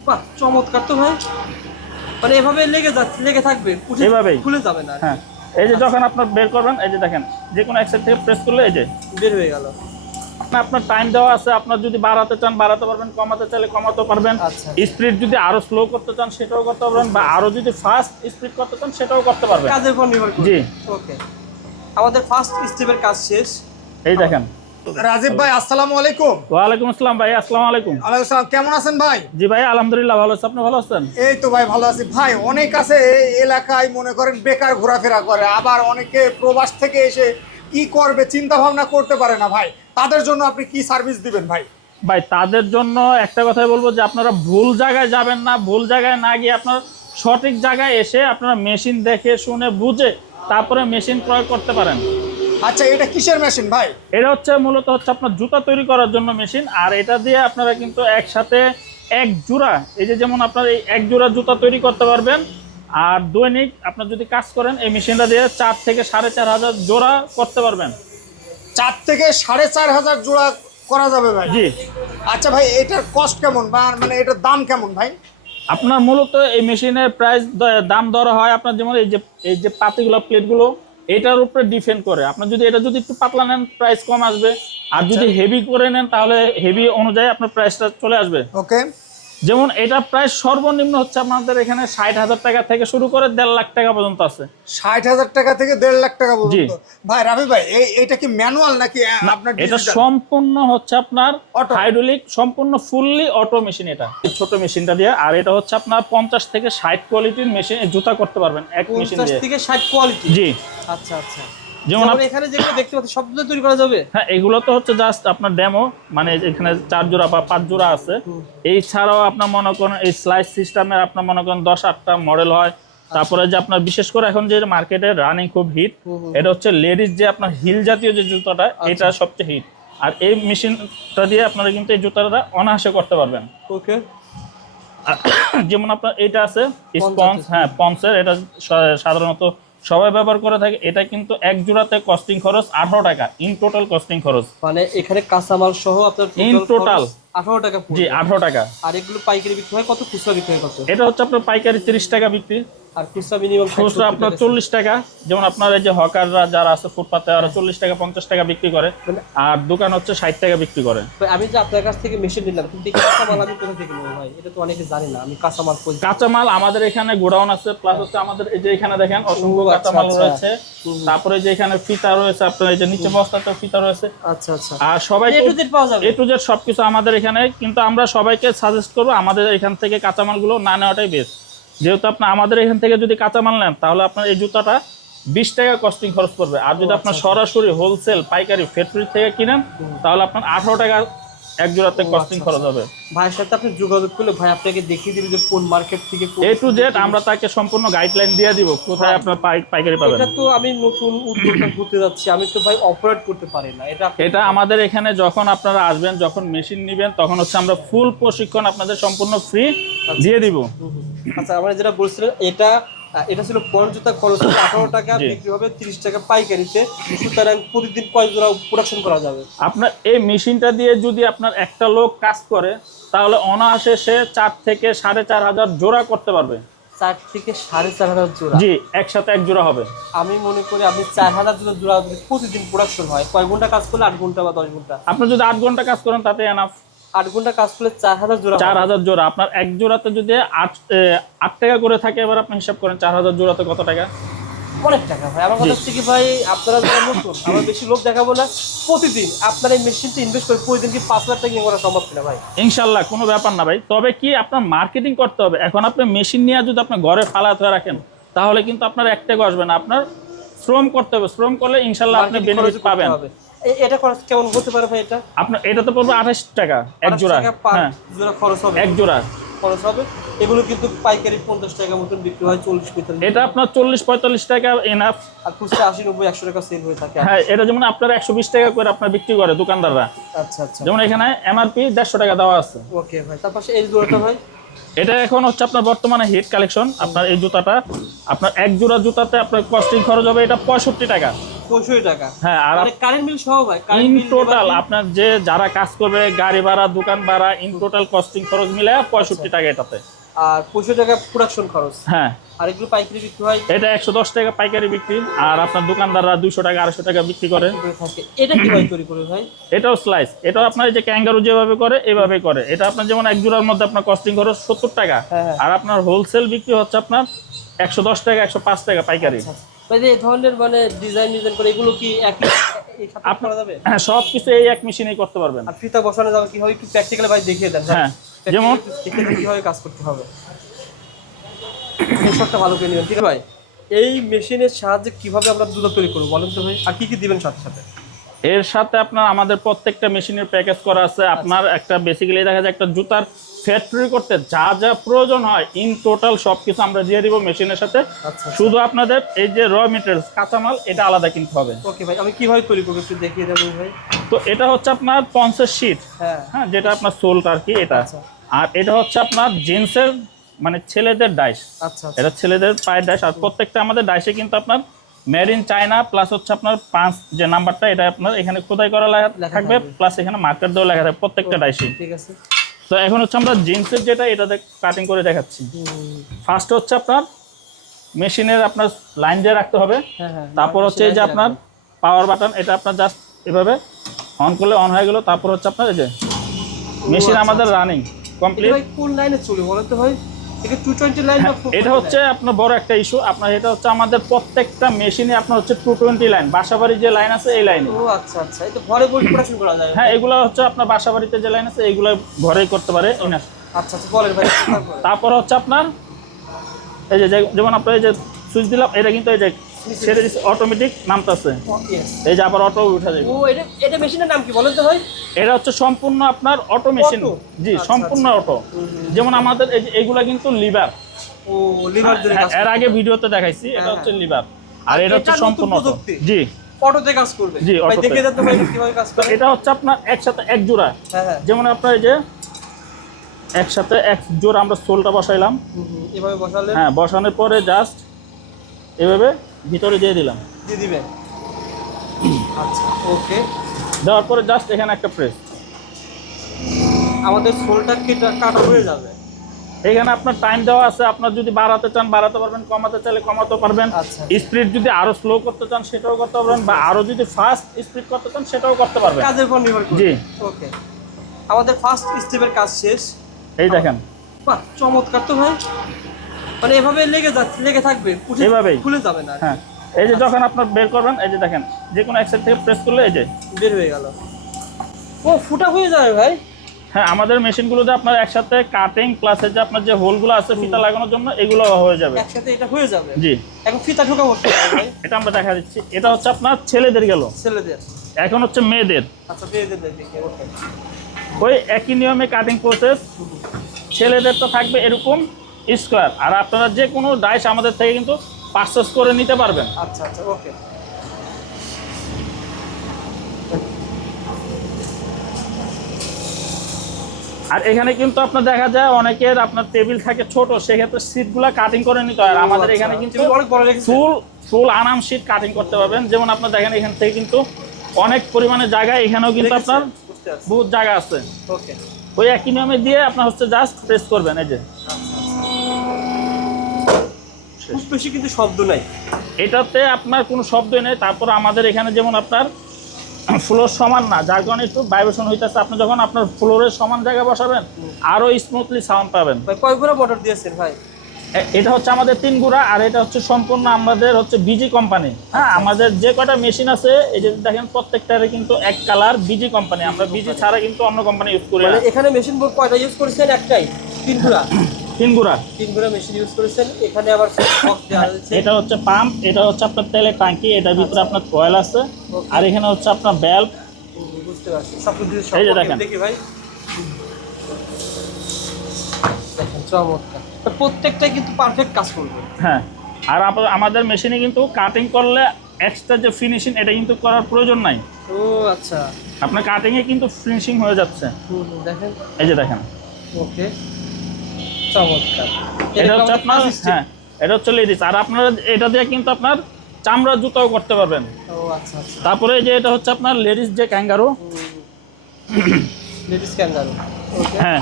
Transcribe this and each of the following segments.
বাহ চমৎকার তো ভাই। মানে এভাবে লেগে যাচ্ছে লেগে থাকবে এভাবেই? খুলে যাবে না হ্যাঁ। এই যে যখন আপনার বের করবেন এই যে দেখেন যে কোনো এক সাইড থেকে প্রেস করলে এই যে। বের হয়ে গেল। আপনার টাইম দেওয়া আছে আপনার যদি বাড়াতে চান বাড়াতে পারবেন কমাতে চাইলে কমাতে পারবেন। আচ্ছা। স্পিড যদি আরও স্লো করতে চান সেটাও করতে পারবেন বা আরও যদি ফাস্ট স্পিড করতে চান সেটাও করতে পারবেন। কাজের উপর নির্ভর জি। ওকে আমাদের ফার্স্ট স্টেপের কাজ শেষ। এই দেখেন। রাজীব ভাই আসসালামু আলাইকুম। ওয়ালাইকুম আসসালাম ভাই আসসালামু আলাইকুম। আলাইকুম সালাম কেমন আছেন ভাই? জি ভাই আলহামদুলিল্লাহ ভালো আছি আপনি ভালো আছেন? এই তো ভাই ভালো আছি। ভাই অনেক আছে এই এলাকায় মনে করেন বেকার ঘোরাফেরা করে আবার অনেকে প্রবাস থেকে এসে কি করবে চিন্তা ভাবনা করতে পারে না ভাই। তাদের জন্য আপনি কি সার্ভিস দিবেন ভাই? ভাই তাদের জন্য একটা কথাই বলব যে আপনারা ভুল জায়গায় যাবেন না ভুল জায়গায় না গিয়ে আপনার সঠিক জায়গায় এসে আপনারা মেশিন দেখে শুনে বুঝে তারপরে মেশিন প্রয়োগ করতে পারেন। আচ্ছা এটা কিসের মেশিন ভাই? এটা হচ্ছে মূলত হচ্ছে আপনার জুতা তৈরি করার জন্য মেশিন আর এটা দিয়ে আপনারা কিন্তু একসাথে এক জোড়া এই যে যেমন আপনার এই এক জোড়া জুতা তৈরি করতে পারবেন আর দৈনিক আপনার যদি কাজ করেন এই মেশিনটা দিয়ে চার থেকে সাড়ে চার হাজার জোড়া করতে পারবেন। চার থেকে সাড়ে চার হাজার জোড়া করা যাবে ভাই? জি। আচ্ছা ভাই এটার কস্ট কেমন বা মানে এটার দাম কেমন ভাই? আপনার মূলত এই মেশিনের প্রাইস দাম ধরা হয় আপনার যেমন এই যে এই যে পাতিগুলো প্লেটগুলো এটার উপরে ডিফেন্ড করে। আপনি যদি এটা যদি একটু পাতলা নেন প্রাইস কম আসবে। আর যদি হেভি করে নেন তাহলে হেভি অনুযায়ী আপনার প্রাইসটা চলে আসবে। ওকে যেমন এটা প্রায় সর্বনিম্ন হচ্ছে আপনাদের এখানে ষাট হাজার টাকা থেকে শুরু করে দেড় লাখ টাকা পর্যন্ত আছে। ষাট হাজার টাকা থেকে দেড় লাখ টাকা। পর্যন্ত। ভাই রাবি ভাই এটা কি ম্যানুয়াল নাকি আপনার এটা সম্পূর্ণ হচ্ছে আপনার। হাইড্রোলিক সম্পূর্ণ ফুললি অটো মেশিন এটা। ছোট মেশিনটা দিয়ে আর এটা হচ্ছে আপনার পঞ্চাশ থেকে ষাট কোয়ালিটির মেশিন জুতা করতে পারবেন এক মেশিন থেকে ষাট কোয়ালিটি জি। আচ্ছা আচ্ছা। যেমন এখানে যেগুলো দেখতে পাচ্ছি সব জুতো তৈরি করা যাবে? হ্যাঁ এগুলো তো হচ্ছে জাস্ট আপনার ডেমো মানে এখানে চার জোড়া বা পাঁচ জোড়া আছে। এই ছাড়াও আপনার মনে করেন এই স্লাইস সিস্টেমের আপনার মনে করেন দশ আটটা মডেল হয়। তারপরে যে আপনার বিশেষ করে এখন যে মার্কেটে রানিং খুব হিট। এটা হচ্ছে লেডিস যে আপনার হিল জাতীয় যে জুতাটা এটা সবচেয়ে হিট আর এই মেশিনটা দিয়ে আপনারা কিন্তু এই জুতাটা অনায়াসে করতে পারবেন। ওকে যেমন আপনার এটা আছে স্পঞ্জ হ্যাঁ পন্সের এটা সাধারণত সবাই ব্যবহার করে থাকে এটা কিন্তু এক জোড়াতে কস্টিং খরচ আঠারো টাকা ইন টোটাল কস্টিং খরচ। মানে এখানে কাঁচামাল সহ আপনার ইন টোটাল 18 টাকা জি 18 টাকা। আর এগুলো পাইকারি বিক্রি হয় কত খুচরা বিক্রি হয় কত? এটা হচ্ছে আপনার পাইকারি 30 টাকা বিক্রি। আর খুচরা মিনিমাম খুচরা আপনার 40 টাকা। যেমন আপনার এই যে হকাররা যারা আছে ফুটপাতে আর 40 টাকা 50 টাকা বিক্রি করে। মানে- আর দোকান হচ্ছে 60 টাকা বিক্রি করে। আমি যে আপনার কাছ থেকে মেশিন নিলাম কিন্তু কাঁচা আমি কোথা থেকে নেব ভাই? এটা তো অনেকে জানে না আমি কাঁচামাল মাল কাঁচামাল আমাদের এখানে গোডাউন আছে প্লাস হ্যাঁ। হচ্ছে আমাদের এই যে এখানে দেখেন অসংখ্য আচ্ছা, কাঁচা মাল আচ্ছা। রয়েছে। তারপরে যে এখানে ফিতা রয়েছে আপনার এই যে নিচে বস্তাতে ফিতা রয়েছে। আচ্ছা আচ্ছা। আর সবাই এ টু জেড পাওয়া যাবে। এ টু জেড সবকিছু আমাদের এখানে কিন্তু আমরা সবাইকে সাজেস্ট করব আমাদের এখান থেকে কাঁচামালগুলো না নেওয়াটাই বেস্ট যেহেতু আপনার আমাদের এখান থেকে যদি কাঁচামাল নেন তাহলে আপনার এই জুতাটা বিশ টাকা কস্টিং খরচ পড়বে। আর যদি আপনার সরাসরি হোলসেল পাইকারি ফ্যাক্টরি থেকে কিনেন তাহলে আপনার আঠারো টাকা এক জোড়াতে কস্টিং আচ্ছা, খরচ হবে। ভাইয়ের সাথে আপনি যোগাযোগ করলে ভাই আপনাকে দেখিয়ে দিবে যে কোন মার্কেট থেকে এ টু জেড আমরা তাকে সম্পূর্ণ গাইডলাইন দিয়ে দিব কোথায় আপনার পাইকারি পাবেন। এটা তো আমি নতুন উদ্যোক্তা ঘুরতে যাচ্ছি আমি তো ভাই অপারেট করতে পারি না এটা এটা আমাদের এখানে যখন আপনারা আসবেন যখন মেশিন নেবেন তখন হচ্ছে আমরা ফুল প্রশিক্ষণ আপনাদের সম্পূর্ণ ফ্রি দিয়ে দিব। আচ্ছা আমরা যেটা বলছিলেন এটা এটা ছিল পঞ্চতা খরচ আঠারো টাকা বিক্রি হবে তিরিশ টাকা পাইকারিতে। সুতরাং প্রতিদিন কয় জোড়া প্রোডাকশন করা যাবে। আপনার এই মেশিনটা দিয়ে যদি আপনার একটা লোক কাজ করে তাহলে অনায়াসে সে চার থেকে সাড়ে চার হাজার জোড়া করতে পারবে। চার থেকে সাড়ে চার হাজার জোড়া। জি একসাথে এক জোড়া হবে। আমি মনে করি আপনি চার হাজার জোড়া জোড়া প্রতিদিন প্রোডাকশন হয় কয় ঘণ্টা কাজ করলে আট ঘণ্টা বা দশ ঘণ্টা? আপনি যদি আট ঘণ্টা কাজ করেন তাতে এনাফ আট ঘণ্টা কাজ করলে চার হাজার জোড়া চার হাজার জোড়া। আপনার এক জোড়াতে যদি আট আট টাকা করে থাকে এবার আপনি হিসাব করেন চার হাজার জোড়াতে কত টাকা? অনেক টাকা ভাই। আমার কথা হচ্ছে কি ভাই আপনারা যারা নতুন আমার বেশি লোক দেখাবো না। প্রতিদিন আপনার এই মেশিনটা ইনভেস্ট করে প্রতিদিন কি পাঁচ লাখ টাকা করা সম্ভব কিনা ভাই? ইনশাল্লাহ কোনো ব্যাপার না ভাই। তবে কি আপনার মার্কেটিং করতে হবে? এখন আপনি মেশিন নিয়ে যদি আপনার ঘরে ফালা ধরে রাখেন তাহলে কিন্তু আপনার এক টাকা আসবে না। আপনার শ্রম করতে হবে। শ্রম করলে ইনশাল্লাহ আপনি বেনিফিট পাবেন। এটা খরচ কেমন হতে পারে ভাই এটা? আপনার এটা তো পড়বে আঠাশ টাকা এক জোড়া। হ্যাঁ। জোড়া খরচ হবে। এক জোড়া। খরচ হবে। এগুলো কিন্তু পাইকারি পঞ্চাশ টাকা মতন বিক্রি হয় চল্লিশ পঁয়তাল্লিশ এটা আপনার চল্লিশ পঁয়তাল্লিশ টাকা এনাফ আর খুচরা আশি নব্বই একশো টাকা সেল হয়ে থাকে। হ্যাঁ এটা যেমন আপনার একশো বিশ টাকা করে আপনার বিক্রি করে দোকানদাররা। আচ্ছা আচ্ছা। যেমন এখানে এমআরপি দেড়শো টাকা দেওয়া আছে। ওকে ভাই তার এই জোড়াটা ভাই এটা এখন হচ্ছে আপনার বর্তমানে হিট কালেকশন আপনার এই জুতাটা। আপনার এক জোড়া জুতাতে আপনার কস্টিং খরচ হবে এটা পঁয়ষট্টি টাকা। টাকা। হ্যাঁ আর মানে কারেন্ট বিল সহ ভাই ইন টোটাল আপনার যে যারা কাজ করবে গাড়ি ভাড়া দোকান ভাড়া ইন টোটাল কস্টিং খরচ মিলে পঁয়ষট্টি টাকা এটাতে। আর পঁয়ষট্টি টাকা প্রোডাকশন খরচ। হ্যাঁ। আর এগুলো পাইকারি বিক্রি হয়? এটা একশো দশ টাকা পাইকারি বিক্রি আর আপনার দোকানদাররা দুশো টাকা আড়াইশো টাকা বিক্রি করে। এটা কি ভাই তৈরি করে ভাই? এটাও স্লাইস এটাও আপনার যে ক্যাঙ্গারু যেভাবে করে এভাবে করে। এটা আপনার যেমন এক জোড়ার মধ্যে আপনার কস্টিং খরচ সত্তর টাকা। হ্যাঁ, হ্যাঁ। আর আপনার হোলসেল বিক্রি হচ্ছে আপনার একশো দশ টাকা একশো পাঁচ টাকা পাইকারি। যে এই ধরনের মানে ডিজাইন ডিজাইন করে এগুলো কি একই হ্যাঁ সব কিছু এই এক মেশিনেই করতে পারবেন। আর ফিতা বসানো যাবে কীভাবে? একটু প্র্যাকটিক্যালি ভাই দেখিয়ে দেন হ্যাঁ, যেমন- কীভাবে কাজ করতে হবে? একটা ভালো করে নেবেন। ঠিক আছে ভাই এই মেশিনের সাহায্যে কীভাবে আমরা দুধ তৈরি করব বলেন তো ভাই? আর কী কি দিবেন সাথে সাথে? এর সাথে আপনার আমাদের প্রত্যেকটা মেশিনের প্যাকেজ করা আছে। আপনার একটা বেসিক্যালি দেখা যায় একটা জুতার ফ্যাক্টরি করতে যা যা প্রয়োজন হয় ইন টোটাল সব কিছু আমরা দিয়ে দিব মেশিনের সাথে। আচ্ছা শুধু আপনাদের এই যে র মেটেরিয়ালস কাঁচামাল এটা আলাদা কিনতে হবে। ওকে ভাই আমি কীভাবে তৈরি করব একটু দেখিয়ে দেবেন ভাই। তো এটা হচ্ছে আপনার পঞ্চাশ শিট হ্যাঁ। হ্যাঁ যেটা আপনার সোলটা আর কি এটা। আচ্ছা। আর এটা হচ্ছে আপনার জিন্সের মানে ছেলেদের ডাইস আচ্ছা আচ্ছা। এটা ছেলেদের পায়ের ডাইস আর প্রত্যেকটা আমাদের ডাইসে কিন্তু আপনার মেড ইন চায়না প্লাস হচ্ছে আপনার পাঁচ যে নাম্বারটা এটা আপনার এখানে খোদাই করা থাকবে। প্লাস এখানে মার্কার দেওয়া লেখা থাকবে প্রত্যেকটা ডাইসে ঠিক আছে। তো এখন হচ্ছে আমরা জিন্সের যেটা এটা কাটিং করে দেখাচ্ছি। ফার্স্ট হচ্ছে আপনার মেশিনের আপনার লাইন দিয়ে রাখতে হবে। হ্যাঁ হ্যাঁ তারপর হচ্ছে এই যে আপনার পাওয়ার বাটন এটা আপনার জাস্ট এভাবে অন করলে অন হয়ে গেল। তারপর হচ্ছে আপনার এই যে মেশিন আচ্ছা, আমাদের রানিং কমপ্লিট কোন লাইনে চলে বলতে হ্যাঁ, এটা হচ্ছে আপনার বড় একটা ইস্যু আপনার এটা হচ্ছে আমাদের প্রত্যেকটা মেশিনে আপনার হচ্ছে টু টোয়েন্টি লাইন বাসাবাড়ির যে লাইন আছে এই লাইনে ও আচ্ছা আচ্ছা। এটা ঘরে প্রোডাকশন করা যায়। হ্যাঁ এগুলো হচ্ছে আপনার বাসাবাড়িতে যে লাইন আছে এগুলো ঘরেই করতে পারে আচ্ছা আচ্ছা বলেন ভাই তারপরে? হচ্ছে আপনার এই যে যে- যেমন আপনার এই যে সুইচ দিলাম এটা কিন্তু এই যে অটোমেটিক নামতেছে। এই যে আবার অটো উঠে যাবে। ও এটা এটা মেশিনের নাম কি বলেন তো ভাই? এটা হচ্ছে সম্পূর্ণ আপনার অটো মেশিন জি আচ্ছা, সম্পূর্ণ অটো যেমন আমাদের এই এগুলা কিন্তু লিভার। ও লিভার এর আগে ভিডিওতে দেখাইছি এটা হ্যাঁ, হচ্ছে হ্যাঁ। লিভার। আর এটা হচ্ছে সম্পূর্ণ অটো জি। অটোতে কাজ করবে? জি, দেখে ভাই কীভাবে কাজ করে এটা হচ্ছে আপনার একসাথে এক জোড়া। হ্যাঁ হ্যাঁ। যেমন আপনার এই যে একসাথে এক জোড়া আমরা সোলটা বসাইলাম। এভাবে বসালে হ্যাঁ বসানোর পরে জাস্ট এভাবে ভিতরে দিয়ে দিলাম। দিয়ে দিবেন আচ্ছা ওকে। দেওয়ার পরে জাস্ট এখানে একটা প্রেস আমাদের সোলটা কেটে কাটা হয়ে যাবে। এখানে আপনার টাইম দেওয়া আছে আপনার যদি বাড়াতে চান বাড়াতে পারবেন কমাতে চাইলে কমাতে পারবেন। আচ্ছা। স্পিড যদি আরও স্লো করতে চান সেটাও করতে পারবেন বা আরও যদি ফাস্ট স্পিড করতে চান সেটাও করতে পারবেন। কাজের উপর নির্ভর করে। জি। ওকে। আমাদের ফার্স্ট স্টেপের কাজ শেষ। এই দেখেন। বাহ চমৎকার তো ভাই। মানে এভাবে লেগে যাচ্ছে লেগে থাকবে এভাবেই। খুলে যাবে না হ্যাঁ। এই যে যখন আপনার বের করবেন এই যে দেখেন যে কোনো এক সাইড থেকে প্রেস করলে এই যে বের হয়ে গেল। ও ফুটা হয়ে যাবে ভাই। হ্যাঁ আমাদের মেশিনগুলোতে আপনার একসাথে কাটিং প্লাস যে আপনার যে হোলগুলো আছে ফিতা লাগানোর জন্য এগুলো হয়ে যাবে। একসাথে এটা হয়ে যাবে। জি। এখন ফিতা ঢোকা বসতে এটা আমরা দেখা দিচ্ছি। এটা হচ্ছে আপনার ছেলেদের গেল। ছেলেদের। এখন হচ্ছে মেয়েদের। আচ্ছা মেয়েদের ওই একই নিয়মে কাটিং প্রসেস ছেলেদের তো থাকবে এরকম। স্কোয়ার। আর আপনারা যে কোনো ডাইস আমাদের থেকে কিন্তু পারচেস করে নিতে পারবেন। আচ্ছা আচ্ছা ওকে। আর এখানে কিন্তু আপনার দেখা যায় অনেকের আপনার টেবিল থাকে ছোট সেক্ষেত্রে সিটগুলো কাটিং করে নিতে হয়। আর আমাদের আচ্ছা, এখানে কিন্তু ফুল ফুল আরাম সিট কাটিং করতে পারবেন। যেমন আপনার দেখেন এখান থেকে কিন্তু অনেক পরিমাণে জায়গা এখানেও কিন্তু আপনার বহুত জায়গা আছে। ওকে। ওই একই নিয়মে দিয়ে আপনার হচ্ছে জাস্ট প্রেস করবেন এই যে। খুব বেশি কিন্তু শব্দ নাই। এটাতে আপনার কোনো শব্দ নেই তারপর আমাদের এখানে যেমন আপনার ফ্লোর সমান না যার কারণে একটু ভাইব্রেশন হইতেছে। আপনি যখন আপনার ফ্লোরের সমান জায়গায় বসাবেন আরও স্মুথলি সাউন্ড পাবেন। ভাই কয় ঘোড়া মোটর দিয়েছেন ভাই? এটা হচ্ছে আমাদের তিন গুড়া আর এটা হচ্ছে সম্পূর্ণ আমাদের হচ্ছে বিজি কোম্পানি হ্যাঁ আমাদের যে কটা মেশিন আছে এই যে দেখেন প্রত্যেকটারে কিন্তু এক কালার বিজি কোম্পানি আমরা বিজি ছাড়া কিন্তু অন্য কোম্পানি ইউজ করি মানে এখানে মেশিন বোর্ড কয়টা ইউজ করেছেন? একটাই তিন ঘোড়া তিন গুড়া তিন ঘোড়া মেশিন ইউজ করেছেন। এখানে আবার বক্স দেওয়া হয়েছে। এটা হচ্ছে পাম্প এটা হচ্ছে আপনার তেলের ট্যাঙ্কি এটার ভিতরে আপনার কয়েল আছে। আর এখানে হচ্ছে আপনার বেল্ট বুঝতে পারছি। সব কিছু এই যে দেখেন। দেখি ভাই। চমৎকার। প্রত্যেকটা কিন্তু পারফেক্ট কাজ করবে। হ্যাঁ। আর আমাদের মেশিনে কিন্তু কাটিং করলে এক্সট্রা যে ফিনিশিং এটা কিন্তু করার প্রয়োজন নাই। ও আচ্ছা। আপনার কাটিংয়ে কিন্তু ফিনিশিং হয়ে যাচ্ছে। দেখেন। এই যে দেখেন। ওকে চমৎকার। এটা হচ্ছে আপনার হ্যাঁ এটা হচ্ছে লেডিস। আর আপনার এটা দিয়ে কিন্তু আপনার চামড়ার জুতাও করতে পারবেন। আচ্ছা আচ্ছা। তারপরে যে এটা হচ্ছে আপনার লেডিস যে ক্যাঙ্গারু লেডিস ক্যাঙ্গারু হ্যাঁ।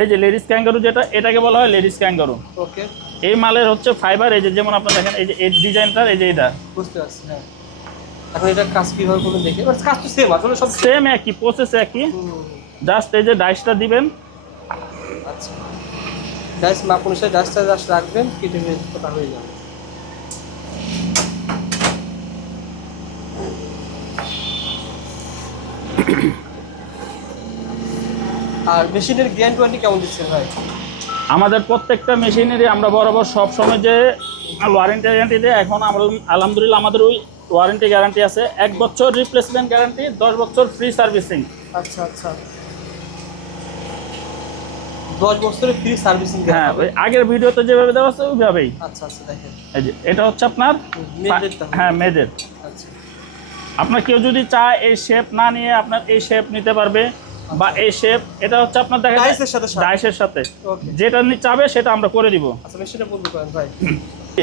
এই যে লেডিস ক্যাঙ্গারু যেটা এটাকে বলা হয় লেডিস ক্যাঙ্গারু ওকে। এই মালের হচ্ছে ফাইবার এই যে যেমন আপনার দেখেন এই যে এই ডিজাইনটার এই যে এটা বুঝতে পারছি হ্যাঁ। এখন এটা কাজ কীভাবে করবেন দেখি। এবার কাজ তো সেম আসলে সব সেম একই প্রসেস একই। জাস্ট এই যে ডাইসটা দিবেন। আচ্ছা। ডাইস মাপ অনুসারে ডাইসটা জাস্ট রাখবেন কেটে হয়ে যাবে। আর মেশিনের গ্যারান্টি ওয়ারেন্টি কেমন দিচ্ছেন ভাই? আমাদের প্রত্যেকটা মেশিনেরই আমরা বরাবর সব সময় যে ওয়ারেন্টি গ্যারান্টি দেয় এখন আমরা আলহামদুলিল্লাহ আমাদের ওই ওয়ারেন্টি গ্যারান্টি আছে। এক বছর রিপ্লেসমেন্ট গ্যারান্টি দশ বছর ফ্রি সার্ভিসিং আচ্ছা আচ্ছা। দশ বছরের ফ্রি সার্ভিসিং হ্যাঁ আগের ভিডিওতে যেভাবে দেওয়া আছে ওইভাবেই। আচ্ছা আচ্ছা দেখেন। এই যে এটা হচ্ছে আপনার। হ্যাঁ মেয়েদের আচ্ছা। আপনার কেউ যদি চায় এই শেপ না নিয়ে আপনার এই শেপ নিতে পারবে বা এই শেপ এটা হচ্ছে আপনার দেখা ডাইসের সাথে। ডাইসের সাথে। যেটা নি- চাবে সেটা আমরা করে দিব। আচ্ছা মেশিনটা বন্ধ করেন ভাই।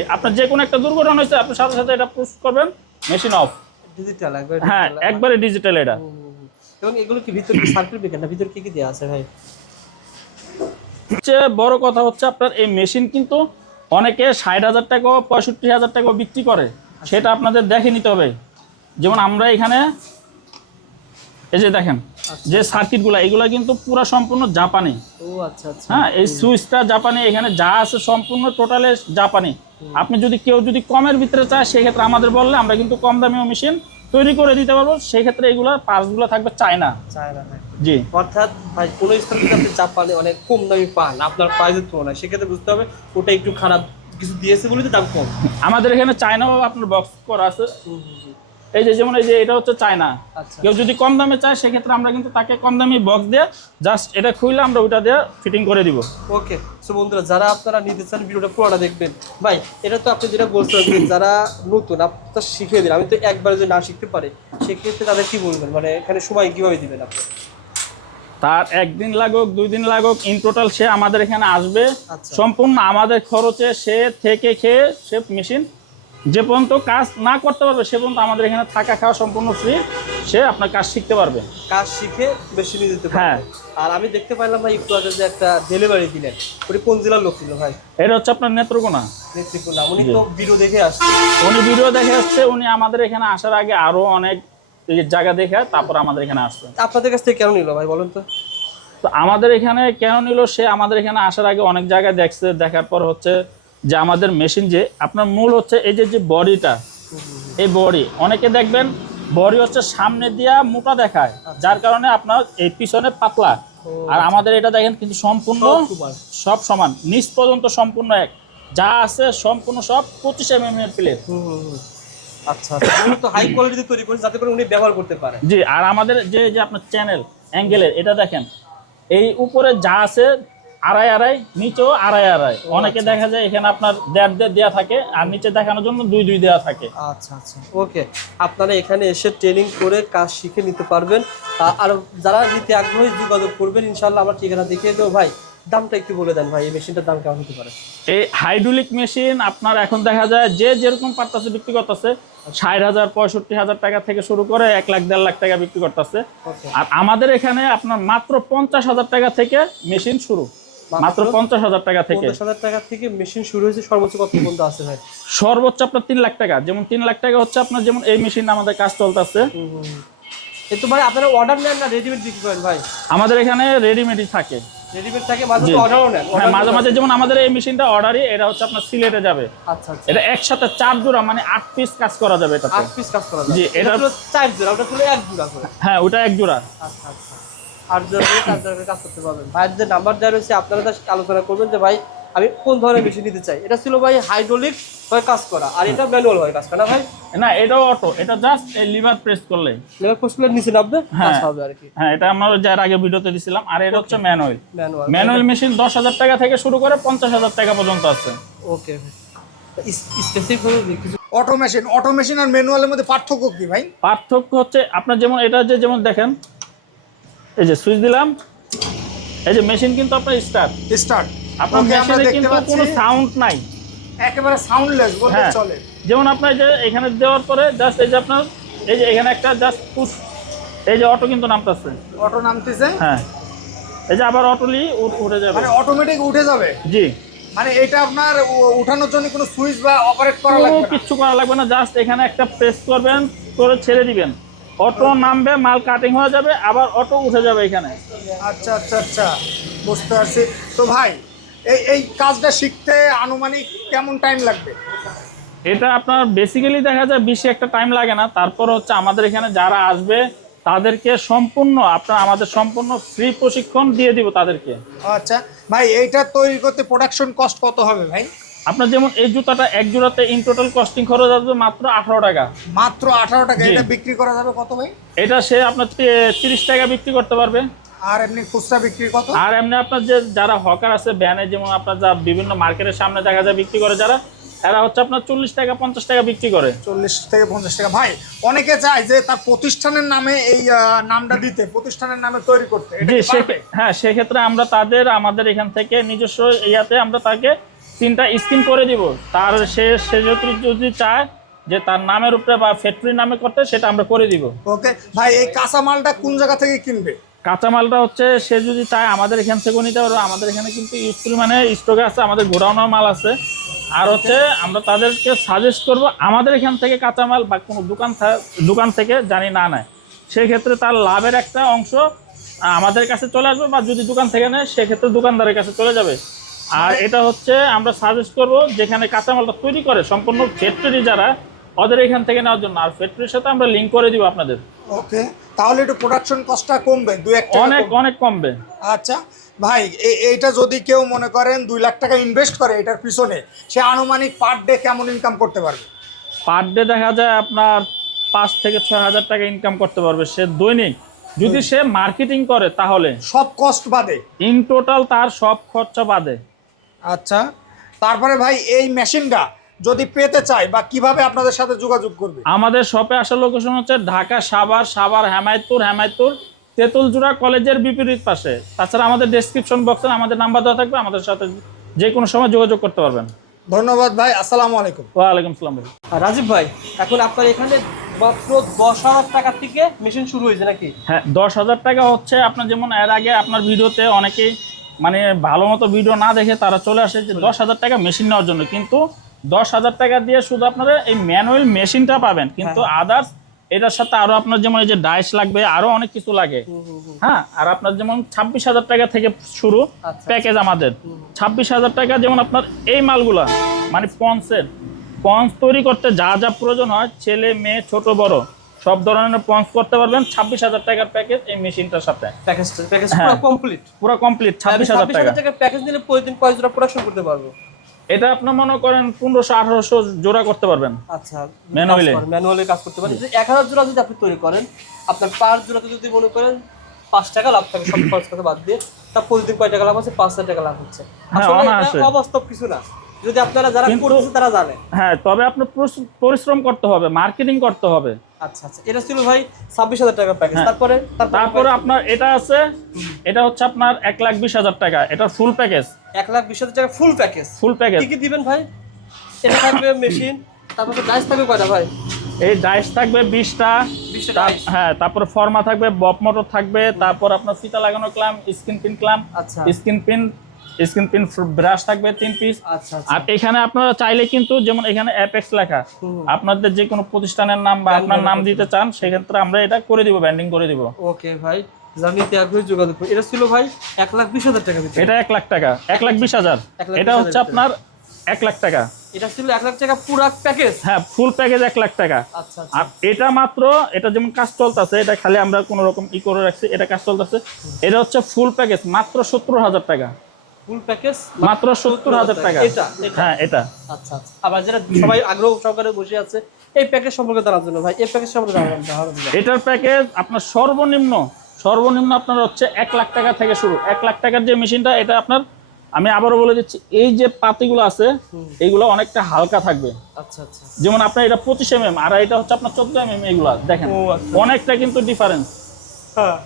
আপনার যে কোনো একটা দুর্ঘটনা হয়েছে আপনি সাথে সাথে এটা পুশ করবেন মেশিন অফ ডিজিটাল একবার হ্যাঁ একবারে ডিজিটাল এটা। এবং এগুলো কি ভিতরে সার্কিট ব্রেকার না ভিতরে কি কি দেওয়া আছে ভাই? বড় কথা হচ্ছে আপনার এই মেশিন কিন্তু অনেকে ষাট হাজার টাকা পঁয়ষট্টি হাজার টাকা বিক্রি করে। সেটা আপনাদের দেখে নিতে হবে। যেমন আমরা এখানে এই যে দেখেন যে সার্কিটগুলো এগুলো কিন্তু পুরো সম্পূর্ণ জাপানি। আচ্ছা আচ্ছা। হ্যাঁ এই সুইচটা জাপানি এখানে যা আছে সম্পূর্ণ টোটালে জাপানি। আপনি যদি কেউ যদি কমের ভিতরে চায় সেক্ষেত্রে আমাদের বললে আমরা কিন্তু কম দামিও মেশিন তৈরি করে দিতে পারব সেই ক্ষেত্রে এগুলো পার্টসগুলো থাকবে চায়না। চায় না ভাই জি। অর্থাৎ ভাই কোনো স্থান থেকে আপনি পালে অনেক কম দামি পান আপনার প্রাইসের তুলনায়। সেক্ষেত্রে বুঝতে হবে ওটা একটু খারাপ কিছু দিয়েছে বলে তো দাম কম। আমাদের এখানে চায়নাও আপনার বক্স করা আছে। এই যে যেমন এই যে এটা হচ্ছে চায়না। আচ্ছা। কেউ যদি কম দামে চায় সেক্ষেত্রে আমরা কিন্তু তাকে কম দামি বক্স দিয়ে জাস্ট এটা খুললে আমরা ওইটা দিয়ে ফিটিং করে দিব। ওকে সো বন্ধুরা যারা আপনারা নিতে চান ভিডিওটা পুরোটা দেখবেন। ভাই এটা তো আপনি যেটা বলছেন যে যারা নতুন আপনি তো শিখিয়ে দিন। আমি তো একবার যদি না শিখতে পারে সেক্ষেত্রে তাদের কি বলবেন? মানে এখানে সময় কীভাবে দিবেন আপনি? তার একদিন লাগুক দুই দিন লাগুক ইন টোটাল সে আমাদের এখানে আসবে। আচ্ছা। সম্পূর্ণ আমাদের খরচে সে থেকে খেয়ে সে মেশিন যে পর্যন্ত কাজ না করতে পারবে সে পর্যন্ত আমাদের এখানে থাকা খাওয়া সম্পূর্ণ ফ্রি সে আপনার কাজ শিখতে পারবে। কাজ শিখে বেশি নিয়ে দিতে হ্যাঁ। আর আমি দেখতে পাইলাম ভাই একটু আগে যে একটা ডেলিভারি দিলেন। ওটি কোন জেলার লোক ছিল ভাই? এটা হচ্ছে আপনার নেত্রকোনা। নেত্রকোনা। উনি তো ভিডিও দেখে আসছে। উনি ভিডিও দেখে আসছে উনি আমাদের এখানে আসার আগে আরও অনেক জায়গা দেখে তারপর আমাদের এখানে আসছে। আপনাদের কাছ থেকে কেন নিল ভাই বলেন তো? তো আমাদের এখানে কেন নিল সে আমাদের এখানে আসার আগে অনেক জায়গায় দেখছে দেখার পর হচ্ছে যে আমাদের মেশিন যে আপনার মূল হচ্ছে এই যে যে বডিটা এই বডি। অনেকে দেখবেন বডি হচ্ছে সামনে দিয়া মোটা দেখায় যার কারণে আপনার এই পিছনে পাতলা। আর আমাদের এটা দেখেন কিন্তু সম্পূর্ণ সব সমান। নিচ পর্যন্ত সম্পূর্ণ এক। যা আছে সম্পূর্ণ সব পঁচিশ এম এম এর প্লেট। আচ্ছা আচ্ছা। তো হাই কোয়ালিটি তৈরি যাতে করে উনি ব্যবহার করতে পারে। জি আর আমাদের যে যে আপনার চ্যানেল অ্যাঙ্গেলের এটা দেখেন। এই উপরে যা আছে আড়াই আড়াই নিচেও আড়াই আড়াই। অনেকে দেখা যায় এখানে আপনার দেড় দেড় দেওয়া থাকে আর নিচে দেখানোর জন্য দুই দুই দেওয়া থাকে। আচ্ছা আচ্ছা ওকে। আপনারা এখানে এসে ট্রেনিং করে কাজ শিখে নিতে পারবেন। আর যারা নিতে আগ্রহী যোগাযোগ করবেন ইনশাল্লাহ আমার ঠিকানা দেখিয়ে দেবো। ভাই দামটা একটু বলে দেন ভাই এই মেশিনটার দাম কেমন হতে পারে? এই হাইড্রোলিক মেশিন আপনার এখন দেখা যায় যে যেরকম পারতেছে বিক্রি করতেছে ষাট হাজার পঁয়ষট্টি হাজার টাকা থেকে শুরু করে এক লাখ দেড় লাখ টাকা বিক্রি করতেছে। আর আমাদের এখানে আপনার মাত্র পঞ্চাশ হাজার টাকা থেকে মেশিন শুরু। মাত্র পঞ্চাশ হাজার টাকা থেকে। হাজার টাকা থেকে মেশিন শুরু হয়েছে সর্বোচ্চ কত পর্যন্ত আছে ভাই? সর্বোচ্চ আপনার তিন লাখ টাকা। যেমন তিন লাখ টাকা হচ্ছে আপনার যেমন এই মেশিন আমাদের কাজ চলতেছে। এ তো ভাই আপনারা অর্ডার নেন না রেডিমেড বিক্রি করেন ভাই? আমাদের এখানে রেডিমেডই থাকে। রেডিমেড থাকে মাঝে অর্ডারও নেন হ্যাঁ মাঝে মাঝে যেমন আমাদের এই মেশিনটা অর্ডারই এটা হচ্ছে আপনার সিলেটে যাবে। আচ্ছা আচ্ছা। এটা একসাথে চার জোড়া মানে আট পিস কাজ করা যাবে আট পিস কাজ করা যায় জি, এটা এটা- চার জোড়া ওটা হলো এক জোড়া করে। হ্যাঁ ওটা এক জোড়া। আচ্ছা আচ্ছা। আট জোড়া চার জোড়া কাজ করতে পারবেন। ভাইয়ের নাম্বার দেওয়া রয়েছে আপনারা তার সাথে আলোচনা করবেন যে ভাই আমি কোন ধরনের মেশিন নিতে চাই? এটা ছিল ভাই হাইড্রোলিক হয় কাজ করা আর এটা ম্যানুয়াল হয় কাজ করা ভাই? না এটাও অটো এটা জাস্ট এই লিভার প্রেস করলে। নিচে নামবে হ্যাঁ। কাজ হবে আর কি। হ্যাঁ এটা আমরা যার আগে ভিডিওতে দিছিলাম আর এটা হচ্ছে ম্যানুয়াল ম্যানুয়াল ম্যানুয়াল মেশিন দশ হাজার টাকা থেকে শুরু করে পঞ্চাশ হাজার টাকা পর্যন্ত আছে। ওকে স্পেসিফিক ভাবে কিছু অটোমেশন অটোমেশন আর ম্যানুয়ালের মধ্যে পার্থক্য কি ভাই? পার্থক্য হচ্ছে আপনার যেমন এটা যে যেমন দেখেন এই যে সুইচ দিলাম। এই যে মেশিন কিন্তু আপনার স্টার্ট স্টার্ট আপনার মেশিনে কিন্তু কোনো সাউন্ড নাই। একেবারে সাউন্ডলেস বলতে হ্যাঁ। চলে। যেমন আপনার যে এখানে দেওয়ার পরে জাস্ট এই যে আপনার এই যে এখানে একটা জাস্ট পুশ এই যে অটো কিন্তু নামতেছে। অটো নামতেছে? হ্যাঁ। এই যে আবার অটোলি উঠে যাবে। মানে অটোমেটিক উঠে যাবে? জি। মানে এটা আপনার উঠানোর জন্য কোনো সুইচ বা অপারেট করা লাগবে না? কিচ্ছু করা লাগবে না জাস্ট এখানে একটা প্রেস করবেন করে ছেড়ে দিবেন। অটো নামবে মাল কাটিং হয়ে যাবে আবার অটো উঠে যাবে এখানে। আচ্ছা আচ্ছা আচ্ছা বুঝতে পারছি। তো ভাই এই এই কাজটা শিখতে আনুমানিক কেমন টাইম লাগবে? এটা আপনার বেসিক্যালি দেখা যায় বেশি একটা টাইম লাগে না। তারপর হচ্ছে আমাদের এখানে যারা আসবে তাদেরকে সম্পূর্ণ আপনার আমাদের সম্পূর্ণ ফ্রি প্রশিক্ষণ দিয়ে দিব তাদেরকে। আচ্ছা ভাই এইটা তৈরি করতে প্রোডাকশন কস্ট কত হবে ভাই? আপনার যেমন এই জুতাটা এক জোড়াতে ইন টোটাল কস্টিং খরচ আসবে মাত্র আঠারো টাকা। মাত্র আঠারো টাকা। এটা বিক্রি করা যাবে কত ভাই? এটা সে আপনার তিরিশ টাকা বিক্রি করতে পারবে। আর এমনি খুচরা বিক্রি কত? আর এমনি আপনার যে যারা হকার আছে ব্যানে যেমন আপনার যা বিভিন্ন মার্কেটের সামনে দেখা যায় বিক্রি করে যারা এরা হচ্ছে আপনার চল্লিশ টাকা পঞ্চাশ টাকা বিক্রি করে। চল্লিশ থেকে পঞ্চাশ টাকা। ভাই অনেকে চায় যে তার প্রতিষ্ঠানের নামে এই নামটা দিতে প্রতিষ্ঠানের নামে তৈরি করতে। হ্যাঁ সেক্ষেত্রে আমরা তাদের আমাদের এখান থেকে নিজস্ব ইয়াতে আমরা তাকে তিনটা স্কিম করে দিব। তার সে সে যদি যদি চায় যে তার নামের উপরে বা ফ্যাক্টরির নামে করতে সেটা আমরা করে দিব। ওকে ভাই এই কাঁচা মালটা কোন জায়গা থেকে কিনবে? কাঁচামালটা হচ্ছে সে যদি চায় আমাদের এখান থেকেও নিতে পারবে। আমাদের এখানে কিন্তু ইউজ মানে স্টকে আছে আমাদের গোডাউনের মাল আছে। আর হচ্ছে আমরা তাদেরকে সাজেস্ট করব আমাদের এখান থেকে কাঁচামাল বা কোনো দোকান দোকান থেকে জানি না নেয়। সেক্ষেত্রে তার লাভের একটা অংশ আমাদের কাছে চলে আসবে বা যদি দোকান থেকে নেয় সেক্ষেত্রে দোকানদারের কাছে চলে যাবে। আর এটা হচ্ছে আমরা সাজেস্ট করব যেখানে কাঁচামালটা তৈরি করে সম্পূর্ণ ফ্যাক্টরি যারা ওদের এখান থেকে নেওয়ার জন্য। আর ফ্যাক্টরির সাথে আমরা লিঙ্ক করে দিব আপনাদের। ওকে তাহলে একটু প্রোডাকশন কস্টটা কমবে দু এক অনেক অনেক কমবে। আচ্ছা ভাই এইটা যদি কেউ মনে করেন দুই লাখ টাকা ইনভেস্ট করে এটার পিছনে সে আনুমানিক পার ডে কেমন ইনকাম করতে পারবে? পার ডে দেখা যায় আপনার পাঁচ থেকে ছয় হাজার টাকা ইনকাম করতে পারবে সে দৈনিক। যদি সে মার্কেটিং করে তাহলে সব কস্ট বাদে। ইন টোটাল তার সব খরচা বাদে। আচ্ছা তারপরে ভাই এই মেশিনটা যদি পেতে চায় বা কীভাবে আপনাদের সাথে যোগাযোগ করবে? আমাদের শপে আসার লোকেশন হচ্ছে ঢাকা সাভার সাভার হেমায়তুর হেমায়তুর তেঁতুলজোড়া কলেজের বিপরীত পাশে। তাছাড়া আমাদের ডেসক্রিপশন বক্সে আমাদের নাম্বার দেওয়া থাকবে আমাদের সাথে যে কোনো সময় যোগাযোগ করতে পারবেন। ধন্যবাদ ভাই আসসালামু আলাইকুম। ওয়ালাইকুম সালাম ভাই। আর রাজীব ভাই এখন আপনার এখানে মাত্র দশ হাজার টাকা থেকে মেশিন শুরু হয়েছে নাকি? হ্যাঁ দশ হাজার টাকা হচ্ছে আপনার যেমন এর আগে আপনার ভিডিওতে অনেকেই মানে ভালো মতো ভিডিও না দেখে তারা চলে আসে যে দশ হাজার টাকা মেশিন নেওয়ার জন্য। কিন্তু দশ হাজার টাকা দিয়ে শুধু আপনারা এই ম্যানুয়াল মেশিনটা পাবেন। কিন্তু আদার্স এটার সাথে আরও আপনার যেমন এই যে ডাইস লাগবে আরও অনেক কিছু লাগে। হ্যাঁ আর আপনার যেমন ছাব্বিশ হাজার টাকা থেকে শুরু আচ্ছা। প্যাকেজ আমাদের। ছাব্বিশ হাজার টাকা যেমন আপনার এই মালগুলা মানে পন্সের। পন্স তৈরি করতে যা যা প্রয়োজন হয় ছেলে মেয়ে ছোট বড়। সব ধরনের পন্স করতে পারবেন। ছাব্বিশ হাজার টাকার প্যাকেজ এই মেশিনটার সাথে। হ্যাঁ। পুরো কমপ্লিট পুরো কমপ্লিট ছাব্বিশ হাজার টাকা। প্যাকেজ নিলে প্রতিদিন কয় জোড়া প্রোডাকশন করতে পারব। এটা আপনার মনে করেন পনেরোশো আঠারোশো জোড়া করতে পারবেন। আচ্ছা Manually? ম্যানুয়ালি কাজ করতে পারেন যে এক হাজার জোড়া যদি আপনি তৈরি করেন আপনার পার জোড়াতে যদি মনে করেন পাঁচ টাকা লাভ থাকে সব খরচ কথা বাদ দিয়ে তা প্রতিদিন কয় টাকা লাভ আছে? পাঁচ হাজার টাকা লাভ হচ্ছে। হ্যাঁ, অবাস্তব কিছু না। যদি আপনারা যারা করতেছে তারা জানে। হ্যাঁ তবে আপনার পরিশ্রম করতে হবে মার্কেটিং করতে হবে। আচ্ছা আচ্ছা এটা ছিল ভাই ছাব্বিশ হাজার টাকা প্যাকেজ। তারপরে তারপরে আপনার এটা আছে এটা হচ্ছে আপনার এক লাখ বিশ হাজার টাকা এটা ফুল প্যাকেজ এক লাখ বিশ হাজার টাকা ফুল প্যাকেজ ফুল প্যাকেজ কি দিবেন ভাই? এটা থাকবে মেশিন তারপরে ডাইস থাকবে কয়টা ভাই? এই ডাইস থাকবে বিশটা। 20টা তার- ডাইস হ্যাঁ তারপরে ফর্মা থাকবে বব মোটর থাকবে তারপর আপনার ফিতা লাগানো ক্লাম স্ক্রিন পিন ক্লাম আচ্ছা। Screen pin screen pin brush থাকবে তিন পিস আচ্ছা আচ্ছা। আর এখানে আপনারা চাইলে কিন্তু যেমন এখানে অ্যাপেক্স লেখা আপনাদের যে কোনো প্রতিষ্ঠানের নাম বা আপনার নাম দিতে চান সেক্ষেত্রে আমরা এটা করে দিব ব্যান্ডিং করে দিব। ওকে ভাই। এটা ছিল ভাই এক লাখ বিশ হাজার টাকা এটা এক লাখ টাকা। এক লাখ বিশ হাজার। এটা হচ্ছে আপনার এক লাখ টাকা। এটা ছিল এক লাখ টাকা পুরা প্যাকেজ হ্যাঁ ফুল প্যাকেজ এক লাখ টাকা। আচ্ছা আর এটা মাত্র এটা যেমন কাজ চলতেছে এটা খালি আমরা কোনো রকম ই করে রাখছি এটা কাজ চলতেছে। এটা হচ্ছে ফুল প্যাকেজ মাত্র সত্তর হাজার টাকা। ফুল প্যাকেজ মাত্র সত্তর হাজার টাকা। এটা? হ্যাঁ এটা। আচ্ছা আচ্ছা। আবার যেটা সবাই আগ্রহ সহকারে বসে আছে এই প্যাকেজ সম্পর্কে জানার জন্য ভাই। এই প্যাকেজ সম্পর্কে জানার এটার প্যাকেজ আপনার সর্বনিম্ন সর্বনিম্ন আপনার হচ্ছে এক লাখ টাকা থেকে শুরু। এক লাখ টাকার যে মেশিনটা এটা আপনার আমি আবারও বলে দিচ্ছি এই যে পাতিগুলো আছে এইগুলো অনেকটা হালকা থাকবে। আচ্ছা আচ্ছা। যেমন আপনার এটা পঁচিশ এম এম আর এটা হচ্ছে আপনার চোদ্দ এম এম এইগুলো দেখেন। আচ্ছা। অনেকটা কিন্তু ডিফারেন্স হ্যাঁ।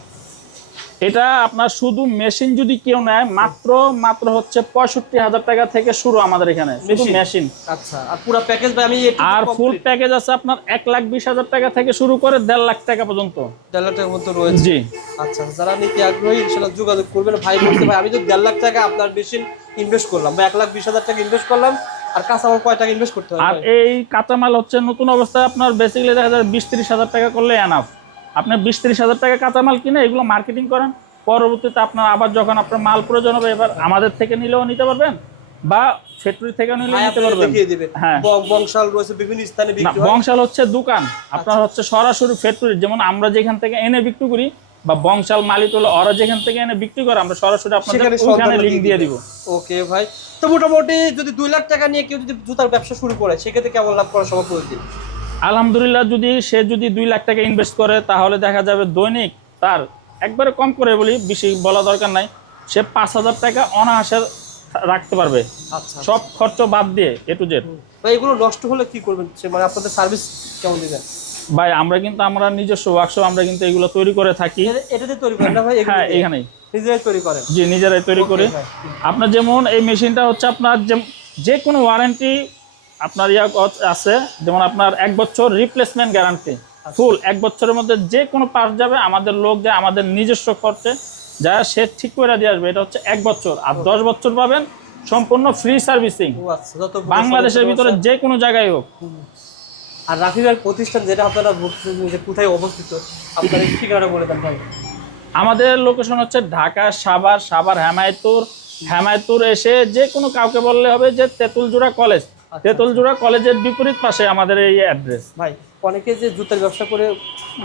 এটা আপনার শুধু মেশিন যদি কেউ নেয় মাত্র মাত্র হচ্ছে পঁয়ষট্টি হাজার টাকা থেকে শুরু আমাদের এখানে। শুধু মেশিন আচ্ছা আর পুরো প্যাকেজ আমি আর ফুল প্যাকেজ আছে আপনার এক লাখ বিশ হাজার টাকা থেকে শুরু করে দেড় লাখ টাকা পর্যন্ত। দেড় লাখ টাকার মতো রয়েছে। জি। আচ্ছা যারা নিতে আগ্রহী ইনশাল্লাহ যোগাযোগ করবেন। ভাই বলতে ভাই আমি তো দেড় লাখ টাকা আপনার মেশিন ইনভেস্ট করলাম। বা এক লাখ বিশ হাজার টাকা ইনভেস্ট করলাম। আর কাঁচামাল কয় টাকা ইনভেস্ট করতে হবে আর? এই কাঁচামাল হচ্ছে নতুন অবস্থায় আপনার বেসিক্যালি দেখা যায় বিশ ত্রিশ হাজার টাকা করলে এনাফ আপনি বিশ ত্রিশ হাজার টাকা কাঁচামাল কিনে এগুলো মার্কেটিং করেন পরবর্তীতে আপনার আবার যখন আপনার মাল প্রয়োজন হবে এবার আমাদের থেকে নিলেও নিতে পারবেন বা ফ্যাক্টরি থেকে নিলেও নিতে পারবেন। হ্যাঁ। বংশাল রয়েছে বিভিন্ন স্থানে বিক্রি বংশাল হচ্ছে দোকান আপনার হচ্ছে সরাসরি ফ্যাক্টরি যেমন আমরা যেখান থেকে এনে বিক্রি করি বা বংশাল মালিটোলা ওরা যেখান থেকে এনে বিক্রি করে আমরা সরাসরি আপনাদের সন্ধানটা লিঙ্ক দিয়ে দিব। ওকে ভাই তো মোটামুটি যদি দুই লাখ টাকা নিয়ে কেউ যদি জুতার ব্যবসা শুরু করে সেক্ষেত্রে কেমন লাভ করা সম্ভব প্রতিদিন? আলহামদুলিল্লাহ যদি সে যদি দুই লাখ টাকা ইনভেস্ট করে তাহলে দেখা যাবে দৈনিক তার একবারে কম করে বলি বেশি বলা দরকার নাই। সে পাঁচ হাজার টাকা অনায়াসে রাখতে পারবে। আচ্ছা সব খরচ বাদ দিয়ে এ টু জেড। ভাই এগুলো নষ্ট হলে কি করবেন? সে মানে আপনাদের সার্ভিস কেমন দিবেন ভাই আমরা কিন্তু আমরা নিজস্ব ওয়ার্কশপ আমরা কিন্তু এগুলো তৈরি করে থাকি। এটা- এটাতে তৈরি করেন না ভাই? হ্যাঁ এখানেই। নিজেরাই তৈরি করেন? জি নিজেরাই তৈরি করি। আপনার যেমন এই মেশিনটা হচ্ছে আপনার যে কোনো ওয়ারেন্টি আপনার ইয়া আছে যেমন আপনার এক বছর রিপ্লেসমেন্ট গ্যারান্টি ফুল এক বছরের মধ্যে যে কোনো পার্ট যাবে আমাদের লোক যায় আমাদের নিজস্ব খরচে যা সে ঠিক করে দিয়ে আসবে এটা হচ্ছে এক বছর। আর দশ বছর পাবেন সম্পূর্ণ ফ্রি সার্ভিসিং আচ্ছা বড় বাংলাদেশের ভিতরে যে কোনো জায়গায় হোক। আর রাফি ভাইয়ের প্রতিষ্ঠান যেটা আপনারা যে কোথায় অবস্থিত আপনার এই ঠিকানাটা বলে দেন ভাই। আমাদের লোকেশন হচ্ছে ঢাকা সাভার সাভার হেমায়তুর হেমায়তুর এসে যে কোনো কাউকে বললে হবে যে তেঁতুলজোড়া কলেজ তেঁতুলজোড়া কলেজের বিপরীত পাশে আমাদের এই অ্যাড্রেস ভাই অনেকে যে জুতার ব্যবসা করে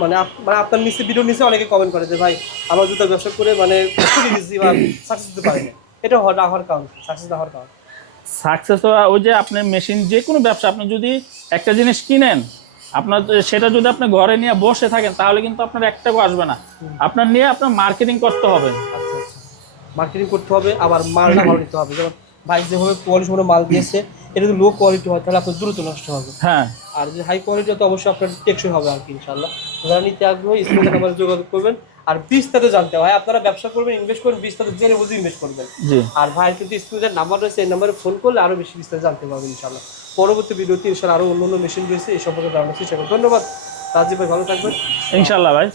মানে মানে আপনার নিচে ভিডিও নিচে অনেকে কমেন্ট করে যে ভাই আমার জুতার ব্যবসা করে মানে ঠকে গেছি বা সাকসেস দিতে পারিনি। এটা না হওয়ার কারণ সাকসেস না হওয়ার কারণ? সাকসেস হওয়া ওই যে আপনি মেশিন যে কোনো ব্যবসা আপনি যদি একটা জিনিস কিনেন আপনার সেটা যদি আপনি ঘরে নিয়ে বসে থাকেন তাহলে কিন্তু আপনার একটাও আসবে না। আপনার নিয়ে আপনার মার্কেটিং করতে হবে। আচ্ছা আচ্ছা। মার্কেটিং করতে হবে আবার মালটা ভালো নিতে হবে। যেমন ভাই যেভাবে কোয়ালিটি মাল দিয়েছে এটা যদি লো কোয়ালিটি হয় তাহলে আপনার দ্রুত নষ্ট হবে। হ্যাঁ। আর যদি হাই কোয়ালিটি হয় তো অবশ্যই আপনার টেকসই হবে আর কি ইনশাল্লাহ যারা নিতে আগ্রহী স্ক্রিনে নাম্বারে যোগাযোগ করবেন। আর বিস্তারিত জানতে হয় আপনারা ব্যবসা করবেন ইনভেস্ট করবেন বিস্তারিত জেনে বুঝে ইনভেস্ট করবেন। জি। আর ভাইয়ের কিন্তু স্ক্রিনের নাম্বার রয়েছে এই নাম্বারে ফোন করলে আরও বেশি বিস্তারিত জানতে পারবেন ইনশাল্লাহ পরবর্তী ভিডিওতে ইনশাল্লাহ আরও অন্য অন্য মেশিন রয়েছে এই সম্পর্কে জানানোর চেষ্টা করব। ধন্যবাদ। রাজীব ভাই ভালো থাকবেন। ইনশাল্লাহ ভাই